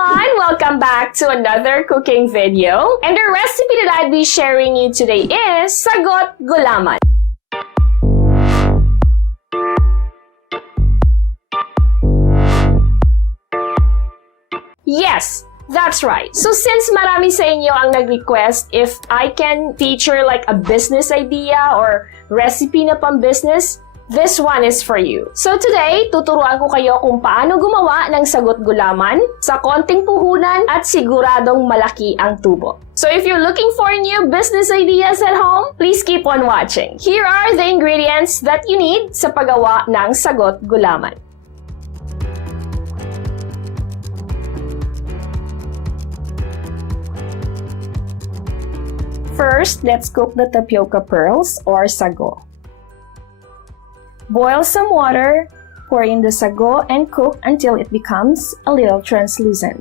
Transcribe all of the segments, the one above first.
everyone! Welcome back to another cooking video. And the recipe that I'll be sharing you today is SAGO'T GULAMAN. Yes! That's right. So since marami sa inyo ang nag-request if I can feature like a business idea or recipe na pang-business, this one is for you. So today, tuturuan ko kayo kung paano gumawa ng SAGO'T GULAMAN sa konting puhunan at siguradong malaki ang tubo. So if you're looking for new business ideas at home, please keep on watching. Here are the ingredients that you need sa paggawa ng SAGO'T GULAMAN. First, let's cook the tapioca pearls or sago. Boil some water, pour in the sago, and cook until it becomes a little translucent.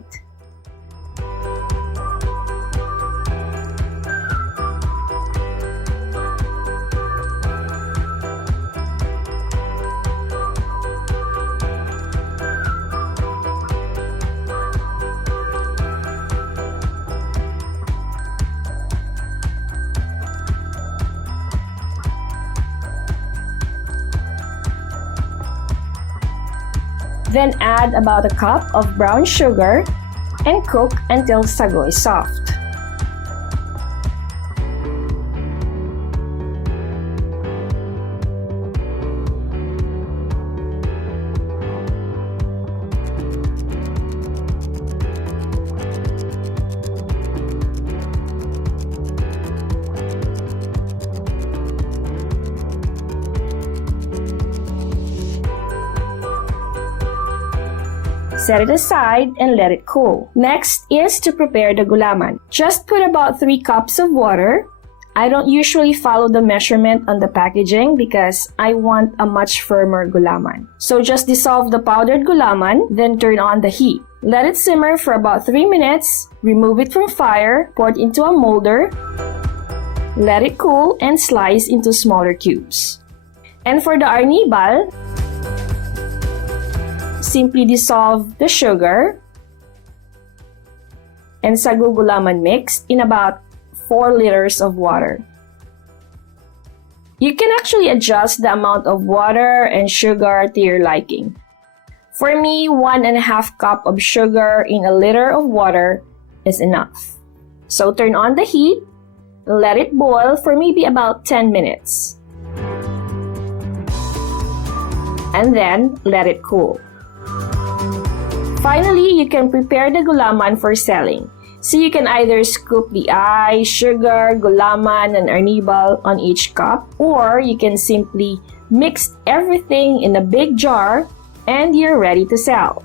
Then add about a cup of brown sugar and cook until sago is soft. Set it aside and let it cool. Next is to prepare the gulaman. Just put about 3 cups of water. I don't usually follow the measurement on the packaging because I want a much firmer gulaman. So just dissolve the powdered gulaman, then turn on the heat. Let it simmer for about 3 minutes, remove it from fire, pour it into a molder, let it cool, and slice into smaller cubes. And for the arnibal, simply dissolve the sugar and Sago Gulaman mix in about 4 liters of water. You can actually adjust the amount of water and sugar to your liking. For me, 1.5 cup of sugar in a liter of water is enough. So turn on the heat, let it boil for maybe about 10 minutes. And then let it cool. Finally, you can prepare the gulaman for selling. So you can either scoop the ice, sugar, gulaman, and arnibal on each cup, or you can simply mix everything in a big jar and you're ready to sell.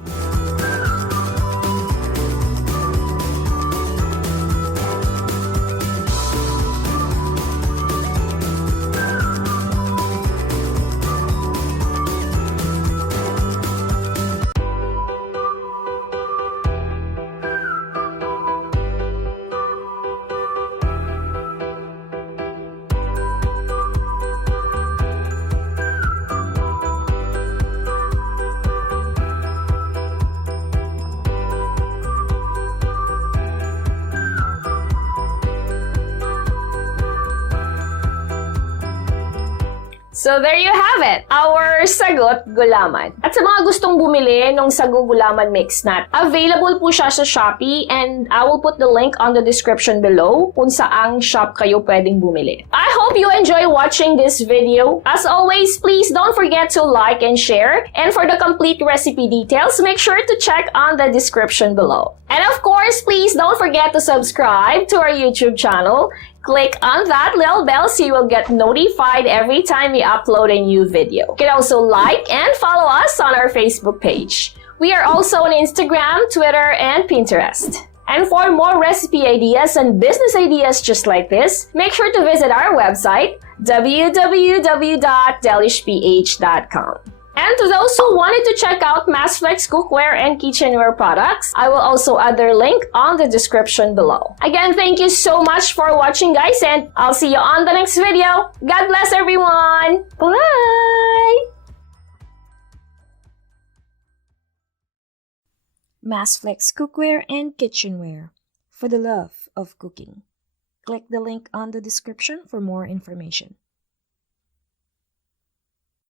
So there you have it, our SAGO'T GULAMAN. At sa mga gustong bumili ng Sago Gulaman mix nut, available po siya sa Shopee and I will put the link on the description below kung saang shop kayo pwedeng bumili. I hope you enjoy watching this video. As always, please don't forget to like and share. And for the complete recipe details, make sure to check on the description below. And of course, please don't forget to subscribe to our YouTube channel. Click on that little bell so you will get notified every time we upload a new video. You can also like and follow us on our Facebook page. We are also on Instagram, Twitter, and Pinterest. And for more recipe ideas and business ideas just like this, make sure to visit our website, www.delishph.com. And to those who wanted to check out MassFlex cookware and kitchenware products, I will also add their link on the description below. Again, thank you so much for watching, guys, and I'll see you on the next video. God bless everyone! Bye! Massflex cookware and kitchenware for the love of cooking. Click the link on the description for more information.